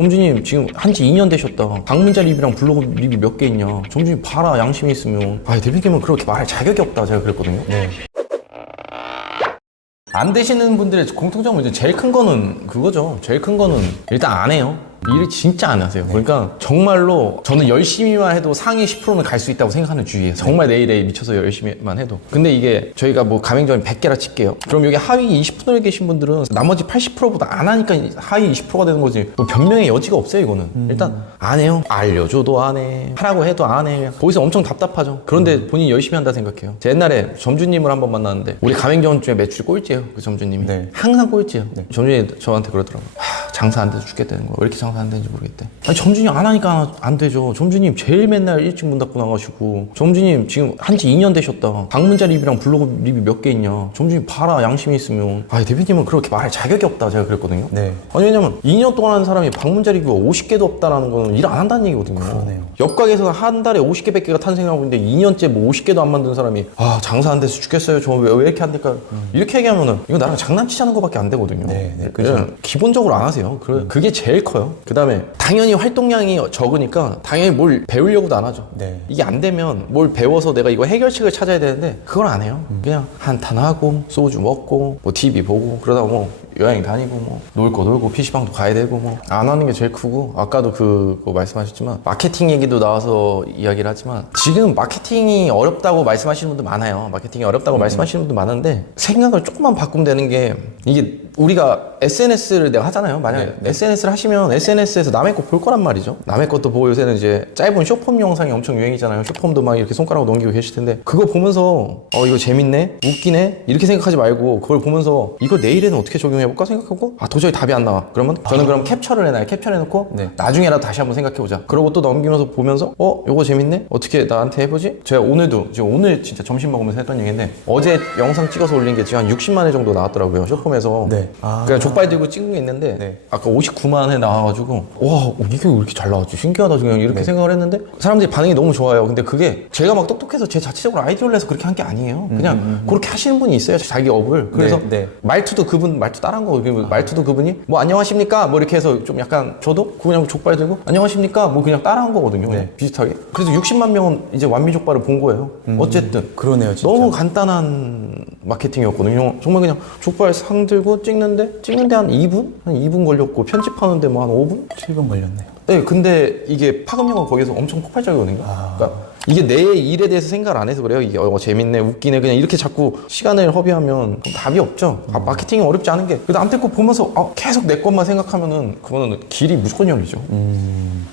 정준님 지금 한지 2년 되셨다. 방문자 리뷰랑 블로그 리뷰 몇개 있냐. 정준님 봐라 양심이 있으면. 아 대표님은 그렇게 말할 자격이 없다 제가 그랬거든요. 네. 안 되시는 분들의 공통점 문제 제일 큰 거는 그거죠. 제일 큰 거는 일단 안 해요. 일을 진짜 안 하세요. 그러니까 정말로 저는 열심히만 해도 상위 10%는 갈 수 있다고 생각하는 주의예요. 정말 내 일에 미쳐서 열심히만 해도. 근데 이게 저희가 뭐 가맹점이 100개라 칠게요. 그럼 여기 하위 20%에 계신 분들은 나머지 80%보다 안 하니까 하위 20%가 되는 거지. 뭐 변명의 여지가 없어요, 이거는. 일단 안 해요. 알려줘도 안 해. 하라고 해도 안 해. 거기서 엄청 답답하죠. 그런데 본인이 열심히 한다 생각해요. 제 옛날에 점주님을 한번 만났는데 우리 가맹점 중에 매출 꼴찌예요. 그 점주님이. 네. 항상 꼴찌예요. 점주님이 저한테 그러더라고요. 하, 장사 안 돼서 죽겠다는 거야. 왜 이렇게 장사 안 되는지 모르겠대. 아니 점주님 안 하니까 안 되죠. 점주님 제일 맨날 일찍 문 닫고 나가시고 점주님 지금 한 지 2년 되셨다. 방문자 리뷰랑 블로그 리뷰 몇개 있냐. 점주님 봐라 양심이 있으면. 아 대표님은 그렇게 말할 자격이 없다. 제가 그랬거든요. 네. 아니 왜냐면 2년 동안 하는 사람이 방문자 리뷰가 50개도 없다라는 거는 일 안 한다는 얘기거든요. 그러네요. 옆 가게에서는 한 달에 50개, 100개가 탄생하고 있는데 2년째 뭐 50개도 안 만든 사람이 아 장사 안 돼서 죽겠어요. 저 왜 이렇게 안 될까요? 이렇게 얘기하면은 이거 나랑 장난치자는 거밖에 안 되거든요. 음. 네, 네, 그냥 기본적으로 안 하세요. 그- 그게 제일 커요. 그 다음에 당연히 활동량이 적으니까 당연히 뭘 배우려고도 안 하죠. 네. 이게 안 되면 뭘 배워서 내가 이거 해결책을 찾아야 되는데 그걸 안 해요. 그냥 한탄 하고 소주 먹고 뭐 TV 보고 그러다 뭐 여행 다니고 뭐 놀 거 놀고 PC방도 가야 되고 뭐 안 하는 게 제일 크고 아까도 그거 말씀하셨지만 마케팅 얘기도 나와서 이야기를 하지만 지금 마케팅이 어렵다고 말씀하시는 분들 많아요. 마케팅이 어렵다고 말씀하시는 분들 많은데 생각을 조금만 바꾸면 되는 게 이게 우리가 SNS를 내가 하잖아요. 만약에 SNS를 하시면 SNS에서 남의 거 볼 거란 말이죠. 남의 것도 보고 요새는 이제 짧은 쇼폼 영상이 엄청 유행이잖아요. 쇼폼도 막 이렇게 손가락으로 넘기고 계실 텐데 그거 보면서 어 이거 재밌네, 웃기네 이렇게 생각하지 말고 그걸 보면서 이거 내일에는 어떻게 적용해 볼까 생각하고 아 도저히 답이 안 나와. 그러면 저는 그럼 캡처를 해놔요. 캡처를 해놓고 네. 나중에라도 다시 한번 생각해보자. 그러고 또 넘기면서 보면서 어 요거 재밌네. 어떻게 나한테 해보지? 제가 오늘도 지금 오늘 진짜 점심 먹으면서 했던 얘기인데 어제 영상 찍어서 올린 게 지금 한 60만 회 정도 나왔더라고요. 쇼폼에서. 네. 아. 그냥 족발 들고 찍은 게 있는데 네. 아까 59만 회 나와가지고 와 이게 왜 이렇게 잘 나왔지 신기하다 그냥 네. 이렇게 생각을 했는데 사람들이 반응이 너무 좋아요 근데 그게 제가 막 똑똑해서 제 자체적으로 아이디어를 내서 그렇게 한 게 아니에요 그냥 그렇게 하시는 분이 있어요 자기 업을 그래서 음, 네. 말투도 그분 말투 따라 한 거고 그리고 말투도 그분이 뭐 안녕하십니까 뭐 이렇게 해서 좀 약간 저도 그냥 족발 들고 안녕하십니까 뭐 그냥 따라한 거거든요 네. 비슷하게 그래서 60만 명은 이제 완미 족발을 본 거예요 어쨌든 음, 그러네요, 진짜. 너무 간단한 마케팅이었거든요. 정말 그냥 족발 상 들고 찍는데 찍는데 한 2분? 한 2분 걸렸고 편집하는데 뭐 한 5분? 7분 걸렸네요. 네, 근데 이게 파급력은 거기서 엄청 폭발적이거든요. 그러니까 이게 내 일에 대해서 생각을 안 해서 그래요. 이게 어, 재밌네, 웃기네, 그냥 이렇게 자꾸 시간을 허비하면 답이 없죠. 아, 마케팅이 어렵지 않은 게. 남들 거 보면서 아, 계속 내 것만 생각하면은 그거는 길이 무조건 열리죠.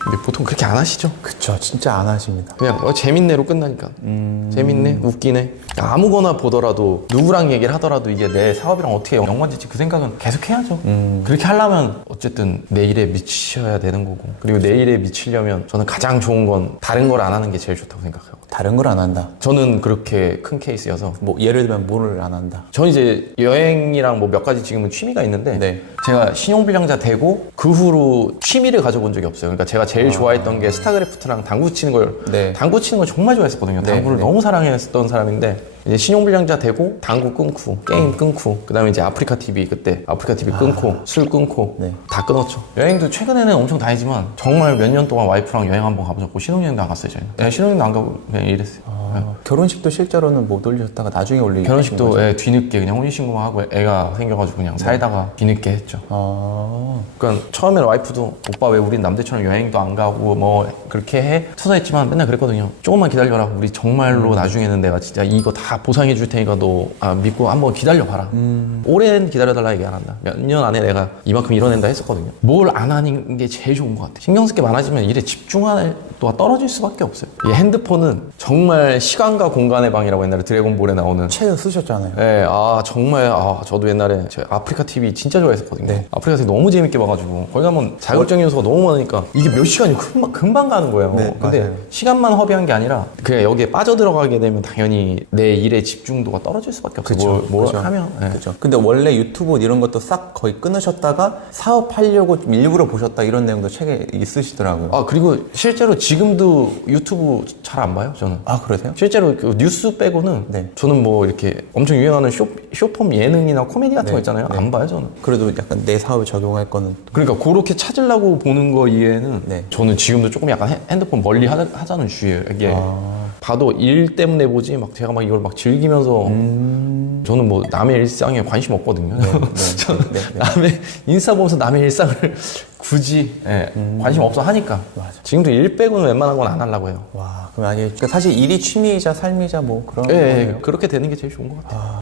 근데 보통 그렇게 안 하시죠. 그쵸, 진짜 안 하십니다. 그냥 어, 재밌네로 끝나니까 재밌네 웃기네 아무거나 보더라도 누구랑 얘기를 하더라도 이게 내 사업이랑 어떻게 연관될지 그 생각은 계속 해야죠 그렇게 하려면 어쨌든 내 일에 미치셔야 되는 거고 그리고 내 일에 미치려면 저는 가장 좋은 건 다른 걸 안 하는 게 제일 좋다고 생각해요 다른 걸 안 한다. 저는 그렇게 큰 케이스여서 뭐 예를 들면 뭐를 안 한다. 저는 이제 여행이랑 뭐 몇 가지 지금은 취미가 있는데 네. 제가 신용불량자 되고 그 후로 취미를 가져본 적이 없어요. 그러니까 제가 제일 좋아했던 게 스타크래프트랑 당구 치는 걸 네. 당구 치는 걸 정말 좋아했었거든요. 네, 당구를 네. 너무 사랑했었던 사람인데 이제 신용불량자 되고 당구 끊고 게임 끊고 그다음에 이제 아프리카 TV 그때 아프리카 TV 끊고 술 끊고 네. 다 끊었죠. 여행도 최근에는 엄청 다니지만 정말 몇 년 동안 와이프랑 여행 한번 가보자고 신혼여행도 안 갔어요 저희는. 그냥 신혼여행도 안 가고 그냥 이랬어요. 아, 결혼식도 실제로는 못 올리셨다가 나중에 올리게 결혼식도 애 뒤늦게 그냥 혼인신고만 하고 애가 생겨가지고 그냥 살다가 뒤늦게 했죠. 아, 그러니까 처음에는 와이프도 오빠 왜 우린 남들처럼 여행도 안 가고 뭐 그렇게 해 투사했지만 맨날 그랬거든요. 조금만 기다려라. 우리 정말로 나중에는 내가 진짜 이거 다 보상해 줄 테니까 너 아, 믿고 한번 기다려 봐라. 오랜 기다려달라 얘기 안 한다. 몇 년 안에 내가 이만큼 이뤄낸다 했었거든요. 뭘 안 하는 게 제일 좋은 것 같아. 신경 쓸 게 많아지면 일에 집중할 도가 떨어질 수밖에 없어요. 이 핸드폰은 정말 시간과 공간의 방이라고 옛날에 드래곤볼에 나오는 책은 쓰셨잖아요. 네, 아 정말 아 저도 옛날에 제 아프리카 TV 진짜 좋아했었거든요. 네. 아프리카 TV 너무 재밌게 봐가지고 거기 가면 자극적인 요소가 너무 많으니까 이게 몇 시간이 금방, 금방 가는 거예요. 네, 근데 맞아요. 시간만 허비한 게 아니라 그냥 여기에 빠져 들어가게 되면 당연히 내 일의 집중도가 떨어질 수밖에 없어요. 그쵸, 뭘, 뭘 그쵸. 하면. 예. 그죠. 근데 원래 유튜브 이런 것도 싹 거의 끊으셨다가 사업하려고 좀 일부러 보셨다 이런 내용도 책에 있으시더라고요. 아 그리고 실제로 지 금도 유튜브 잘 안 봐요 저는. 아, 그러세요? 실제로 그 뉴스 빼고는 네. 저는 뭐 이렇게 엄청 유행하는 쇼, 쇼폼 예능이나 코미디 같은 네, 거 있잖아요. 네. 안 봐요 저는. 그래도 약간 내 사업에 적용할 거는 그러니까 그렇게 찾으려고 보는 거 이외에는 네. 저는 지금도 조금 약간 핸- 핸드폰 멀리 하자, 하자는 주의예요. 이게 아. 봐도 일 때문에 보지 막 제가 막 이걸 막 즐기면서 음. 저는 뭐 남의 일상에 관심 없거든요. 저는 네, 네. 남의 인스타 보면서 남의 일상을 굳이 예, 관심 없어 하니까 음. 맞아. 지금도 일 빼고는 웬만한 건 안 하려고 해요. 와, 그럼 아니 그러니까 사실 일이 취미이자 삶이자 뭐 그런 예, 예, 거예요. 그렇게 되는 게 제일 좋은 것 같아요. 아,